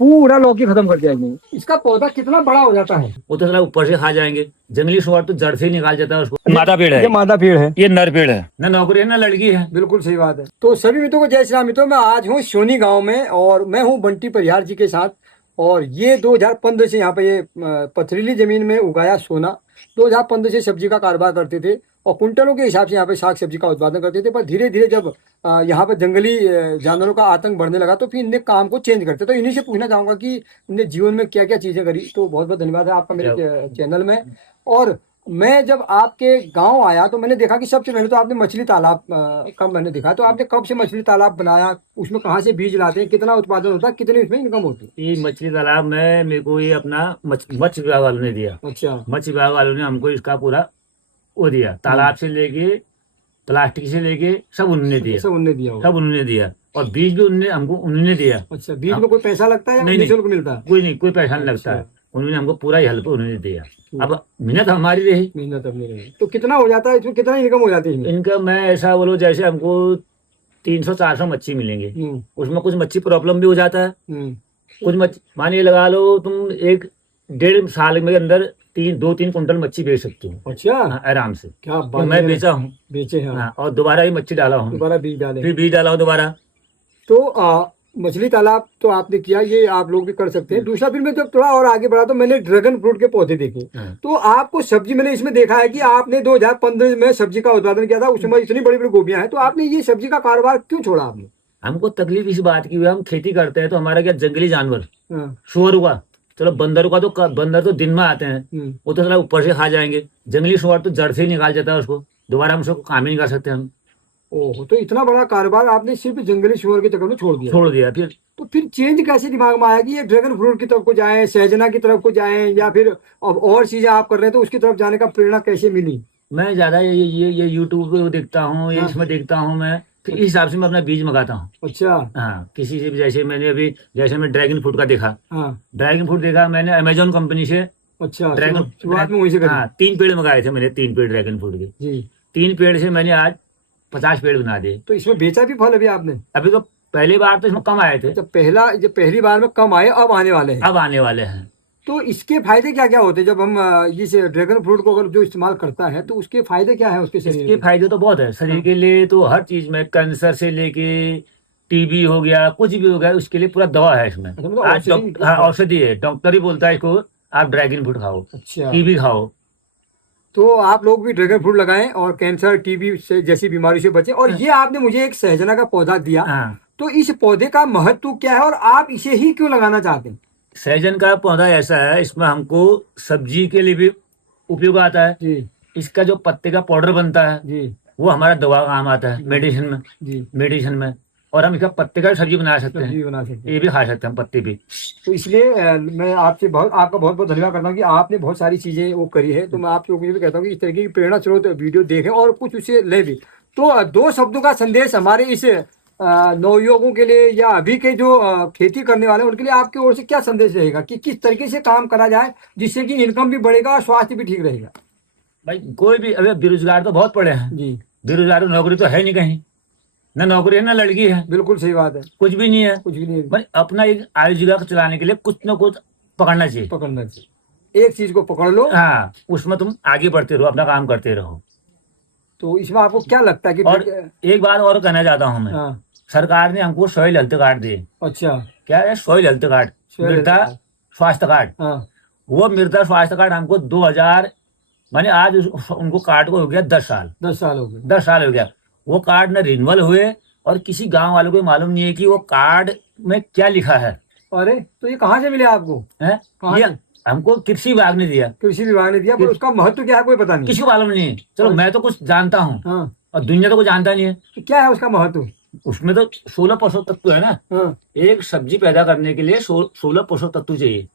पूरा लौकी खत्म कर दिया। इसका पौधा कितना बड़ा हो जाता है? वो तो साला ऊपर से खा जाएंगे। जंगली सुअर तो जड़ से ही निकाल जाता है उसको। मादा पेड़ है, ये मादा पेड़ है, ये नर पेड़ है। ना नौकरी है ना लड़की है। बिल्कुल सही बात है। तो सभी मित्रों को जय श्री राम। मित्रों, मैं आज हूँ सोनी गांव में और मैं हूँ बंटी परिहार जी के साथ। और ये 2015 से यहाँ पे ये पथरीली जमीन में उगाया सोना। 2015 से सब्जी का कारोबार करते थे और कुंटलों के हिसाब से यहाँ पे साग सब्जी का उत्पादन करते थे। पर धीरे धीरे जब यहाँ पे जंगली जानवरों का आतंक बढ़ने लगा तो फिर इनने काम को चेंज करते। तो इन्हीं से पूछना चाहूंगा कि इनने जीवन में क्या क्या चीजें करी। तो बहुत बहुत धन्यवाद है आपका मेरे चैनल में। और मैं जब आपके गांव आया तो मैंने देखा कि सबसे पहले तो आपने मछली तालाब का मैंने देखा। तो आपने कब से मछली तालाब बनाया, उसमें कहाँ से बीज लाते हैं, कितना उत्पादन होता है, कितनी उसमें इनकम होती है? ये मछली तालाब में मेरे को ये अपना मत्स्य विभाग वालों ने दिया। अच्छा। मत्स्य विभाग वालों ने हमको इसका पूरा वो दिया। तालाब से लेके प्लास्टिक से लेके सब उन्होंने दिया। सब उन्होंने दिया होगा। सब उन्होंने दिया और बीज भी उन्होंने दिया। अच्छा, बीज में कोई पैसा लगता है या नहीं, निःशुल्क मिलता है? कोई नहीं, कोई पैसा नहीं लगता है। उन्होंने हमको पूरा हेल्प उन्होंने दिया। अब मेहनत हमारी रही। मेहनत अपनी रही। तो कितना हो जाता है इसमें, कितना इनकम हो जाती है? इनका मैं ऐसा बोलो जैसे हमको 300-400 मच्छी मिलेंगे। उसमें कुछ मच्छी प्रॉब्लम भी हो जाता है। कुछ मच्छी मानिए लगा लो तुम 1-1.5 साल में अंदर 2-3 कुंटल मच्छी बेच सकती हूँ। अच्छा, आराम से। क्या तो बात मैं है। बेचा हूँ। बेचे हैं? हाँ, और दोबारा ही मच्छी डाला हूँ। दोबारा बीज डाले? फिर बीज डाला हूँ दोबारा। तो मछली तालाब तो आपने किया, ये आप लोग भी कर सकते हैं। दूसरा फिर मैं जब थोड़ा और आगे बढ़ा तो मैंने ड्रैगन फ्रूट के पौधे देखे। तो आपको सब्जी मैंने इसमें देखा है कि आपने 2015 में सब्जी का उत्पादन किया था। उस समय इतनी बड़ी बड़ी गोभियां हैं। तो आपने ये सब्जी का कारोबार क्यों छोड़ा आपने? हमको तकलीफ इस बात की हुई, हम खेती करते हैं तो हमारा क्या जंगली जानवर सुअर हुआ, चलो बंदर का तो बंदर तो दिन में आते हैं, वो तो साला ऊपर से खा जाएंगे। जंगली सुअर तो जड़ से ही निकाल जाता है उसको, दोबारा हम उसको काम ही नहीं कर सकते हम। ओह, तो इतना बड़ा कारोबार आपने सिर्फ जंगली सुअर के चक्कर में छोड़ दिया? फिर तो फिर चेंज कैसे दिमाग में आया कि ये ड्रैगन फ्रूट की तरफ को जाएं, सहजना की तरफ को जाएं, या फिर अब और चीजें आप कर रहे हैं तो उसकी तरफ जाने का प्रेरणा कैसे मिली? मैं ज्यादा ये यूट्यूब पे देखता हूँ, ये इसमें देखता हूँ मैं, फिर इस हिसाब से मैं अपना बीज मंगाता हूँ। अच्छा। हाँ, किसी से भी जैसे मैंने अभी जैसे मैं ड्रैगन फ्रूट का देखा। हाँ, ड्रैगन फ्रूट देखा मैंने अमेजोन कंपनी से। अच्छा, ड्रैगन शुरुआत में वहीं से करी? हाँ, 3 पेड़ मंगाए थे मैंने, 3 पेड़ ड्रैगन फ्रूट के। जी। 3 पेड़ से मैंने आज 50 पेड़ बना दिए। तो इसमें बेचा भी फल अभी आपने? अभी तो पहली बार तो इसमें कम आए थे। जब पहली बार में कम आए, अब आने वाले हैं? अब आने वाले हैं। तो इसके फायदे क्या क्या होते हैं जब हम इस ड्रैगन फ्रूट को अगर जो इस्तेमाल करता है तो उसके फायदे क्या है उसके शरीर इसके के? फायदे तो बहुत है शरीर के लिए, तो हर चीज में, कैंसर से लेके टीबी हो गया, कुछ भी हो गया, उसके लिए पूरा दवा है इसमें। अच्छा, मतलब आज औषधि? हाँ, औषधि है। डॉक्टर ही बोलता है इसको आप ड्रैगन फ्रूट खाओ, अच्छा। कीवी खाओ। तो आप लोग भी ड्रैगन फ्रूट लगाएं और कैंसर टीबी से जैसी बीमारी से बचें। और ये आपने मुझे एक सहजना का पौधा दिया। हाँ, तो इस पौधे का महत्व क्या है और आप इसे ही क्यों लगाना चाहते हैं? सहजन का पौधा ऐसा है, इसमें हमको सब्जी के लिए भी उपयोग आता है। जी। इसका जो पत्ते का पाउडर बनता है जी। वो हमारा दवा काम आता है, मेडिसिन में। जी। मेडिसिन में। और हम इसका पत्ते का सब्जी बना सकते हैं, सब्जी बना सकते हैं। ये भी खा सकते हैं, पत्ते भी। तो इसलिए मैं आपका बहुत बहुत धन्यवाद करता हूँ कि आपने बहुत सारी चीजें वो करी है। तो मैं आप लोगों को भी कहता हूँ कि इस तरीके की प्रेरणा स्रोत वीडियो देखें और कुछ उसे ले भी। तो 2 शब्दों का संदेश हमारे इस नवयुवकों के लिए या अभी के जो खेती करने वाले हैं उनके लिए आपकी ओर से क्या संदेश रहेगा कि किस तरीके से काम करा जाए जिससे कि इनकम भी बढ़ेगा और स्वास्थ्य भी ठीक रहेगा? भाई कोई भी, अभी बेरोजगार तो बहुत पड़े हैं जी। बेरोजगार, नौकरी तो है नहीं कहीं, ना नौकरी है ना लड़की है, बिल्कुल सही बात है। कुछ भी नहीं है। कुछ भी नहीं है। भाई अपना एक आजीविका चलाने के लिए कुछ ना कुछ पकड़ना चाहिए। पकड़ना चाहिए, एक चीज को पकड़ लो। हाँ, उसमें तुम आगे बढ़ते रहो, अपना काम करते रहो। तो इसमें आपको क्या लगता है कि और एक बात और कहना चाहता हूँ मैं। हाँ। सरकार ने हमको सॉइल हेल्थ कार्ड दिए। अच्छा। क्या है सॉइल हेल्थ कार्ड? मृदा स्वास्थ्य कार्ड। हाँ। वो मृदा स्वास्थ्य कार्ड हमको 2000 माने आज उनको कार्ड को हो गया 10 साल। 10 साल हो गए? 10 साल हो गया। वो कार्ड न रिन्यूअल हुए और किसी गांव वालों को मालूम नहीं है कि वो कार्ड में क्या लिखा है। अरे, तो ये कहाँ से मिले आपको? है ये हमको कृषि विभाग ने दिया। कृषि विभाग ने दिया, पर उसका महत्व क्या है कोई पता नहीं? किसी को मालूम नहीं है। चलो मैं तो कुछ जानता हूँ। हाँ। और दुनिया तो कुछ जानता नहीं है। तो क्या है उसका महत्व? उसमें तो 16 पोषक तत्व है ना। हाँ। एक सब्जी पैदा करने के लिए 16 पोषक तत्व चाहिए।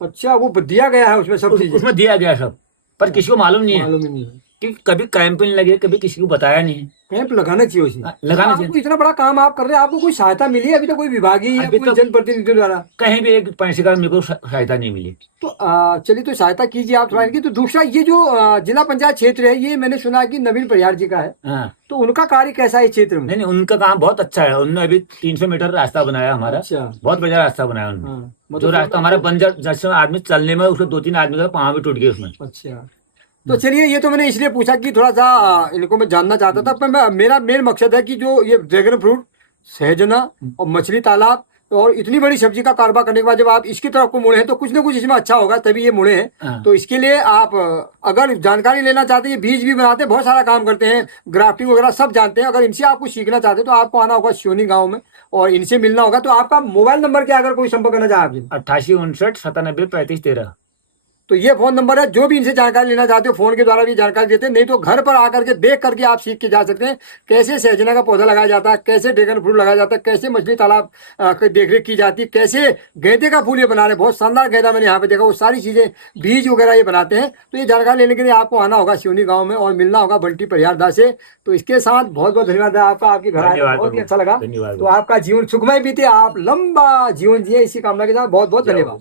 अच्छा, वो दिया गया है उसमें सब चीजें? उसमें दिया गया सब, पर किसी को मालूम नहीं है। मालूम ही नहीं है। कि कभी कैंप नहीं लगे, कभी किसी को बताया नहीं। कैंप लगाना चाहिए उसी। लगाना आपको चाहिए। इतना बड़ा काम आप कर रहे हैं, आपको कोई सहायता मिली है अभी तक, कोई विभागीय या अभी कोई तो जनप्रतिनिधि द्वारा? कहीं भी एक पैसे का मेरे को सहायता नहीं मिली। तो चलिए, तो सहायता कीजिए आप थोड़ा इनकी। तो दूसरा, ये जो जिला पंचायत क्षेत्र है, ये मैंने सुना है कि नवीन परिहार जी का है, हाँ, तो उनका कार्य कैसा है इस क्षेत्र में? नहीं नहीं, उनका काम बहुत अच्छा है। उन्होंने अभी 300 मीटर रास्ता बनाया हमारा। अच्छा। बहुत बढ़िया रास्ता बनाया उन्होंने। हाँ, जो मतलब रास्ता हमारा बंजर, जैसे आदमी चलने में उसको 2-3 आदमी का पाँव भी टूट गए उसमें। अच्छा। तो चलिए, ये तो मैंने इसलिए पूछा कि थोड़ा सा इनको मैं जानना चाहता था, पर मेरा मेन मकसद है कि जो ये ड्रैगन फ्रूट, सहजना और मछली तालाब और इतनी बड़ी सब्जी का कारोबार करने के बाद जब आप इसकी तरफ को मुड़े हैं, तो कुछ ना कुछ इसमें अच्छा होगा, तभी ये मुड़े हैं। हाँ। तो इसके लिए आप अगर जानकारी लेना चाहते हैं, ये बीज भी बनाते हैं, बहुत सारा काम करते हैं, ग्राफ्टिंग वगैरह सब जानते हैं, अगर इनसे आप कुछ सीखना चाहते हैं तो आपको आना होगा सोनी गाँव में और इनसे मिलना होगा। तो आपका मोबाइल नंबर क्या, अगर कोई संपर्क करना चाहे आपसे? 88 59 97 35 13। तो ये फोन नंबर है, जो भी इनसे जानकारी लेना चाहते हो फोन के द्वारा भी जानकारी देते हैं, नहीं तो घर पर आकर के देख करके आप सीख के जा सकते हैं, कैसे सहजना का पौधा लगाया जाता है, कैसे ड्रैगन फ्रूट लगाया जाता है, कैसे मछली तालाब की देखरेख की जाती है, कैसे गेंदे का फूल ये बना रहे हैं, बहुत शानदार गेंदा मैंने यहाँ पे देखा, वो सारी चीजें, बीज वगैरह ये बनाते हैं। तो ये जानकारी लेने के लिए आपको आना होगा सिवनी गाँव में और मिलना होगा बंटी परिहार दास से। तो इसके साथ बहुत बहुत धन्यवाद है आपका, आपके घर आए बहुत ही अच्छा लगा। धन्यवाद। तो आपका जीवन सुखमय बीते, आप लंबा जीवन जिए, इसी कामना के साथ बहुत बहुत धन्यवाद।